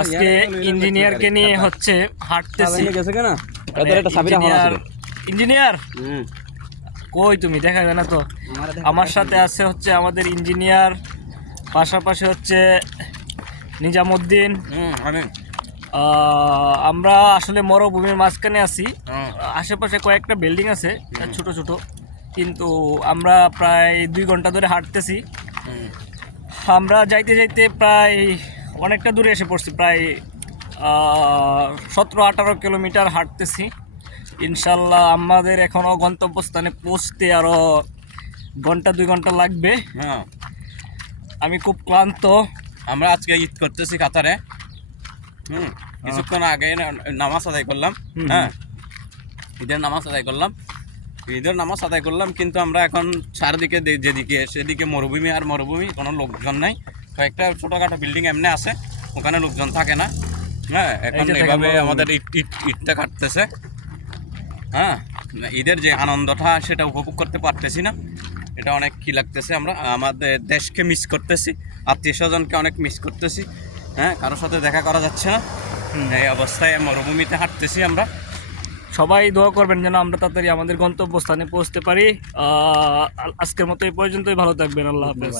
আজকে ইঞ্জিনিয়ারকে নিয়ে হচ্ছে হাঁটতেছি। গেছে কেন? এদের একটা সাবিরা হওয়া ইঞ্জিনিয়ার ইঞ্জিনিয়ার কই তুমি দেখা যায় না তো। আমার সাথে আছে হচ্ছে আমাদের ইঞ্জিনিয়ার পাশাপাশি হচ্ছে নিজামুদ্দিন। আমরা আসলে মরুভূমির মাঝখানে আছি। আশেপাশে কয়েকটা বিল্ডিং আছে ছোট ছোট। কিন্তু আমরা প্রায় দুই ঘণ্টা ধরে হাঁটতেছি। আমরা যাইতে যাইতে প্রায় অনেকটা দূরে এসে পড়ছি প্রায় সতেরো আঠারো কিলোমিটার হাঁটতেছি। ইনশাল্লাহ আমাদের এখনও গন্তব্যস্থানে পৌঁছতে আরও ঘণ্টা দুই ঘণ্টা লাগবে। হ্যাঁ। আমি খুব ক্লান্ত। আমরা আজকে ঈদ করতেছি কাতারে। হুম কিছুক্ষণ আগে নামাজ আদায় করলাম। হ্যাঁ ঈদের নামাজ আদায় করলাম। ঈদের নামাজ আদায় করলাম কিন্তু আমরা এখন চারদিকে যেদিকে সেদিকে মরুভূমি আর মরুভূমি কোনো লোকজন নাই। কয়েকটা ছোটোখাটো বিল্ডিং এমনি আছে ওখানে লোকজন থাকে না। হ্যাঁ এখন যে এভাবে আমাদের ঈদটা কাটতেছে। হ্যাঁ ঈদের যে আনন্দটা সেটা উপভোগ করতে পারতেছি না। এটা অনেক কি লাগতেছে আমরা আমাদের দেশকে মিস করতেছি আত্মীয় স্বজনকে অনেক মিস করতেছি। হ্যাঁ কারোর সাথে দেখা করা যাচ্ছে না। এই অবস্থায় মরুভূমিতে হাঁটতেছি আমরা। সবাই দোয়া করবেন যেন আমরা তাড়াতাড়ি আমাদের গন্তব্যস্থানে পৌঁছতে পারি। আজকের মতো এই পর্যন্তই ভালো থাকবেন আল্লাহ হাফেজ।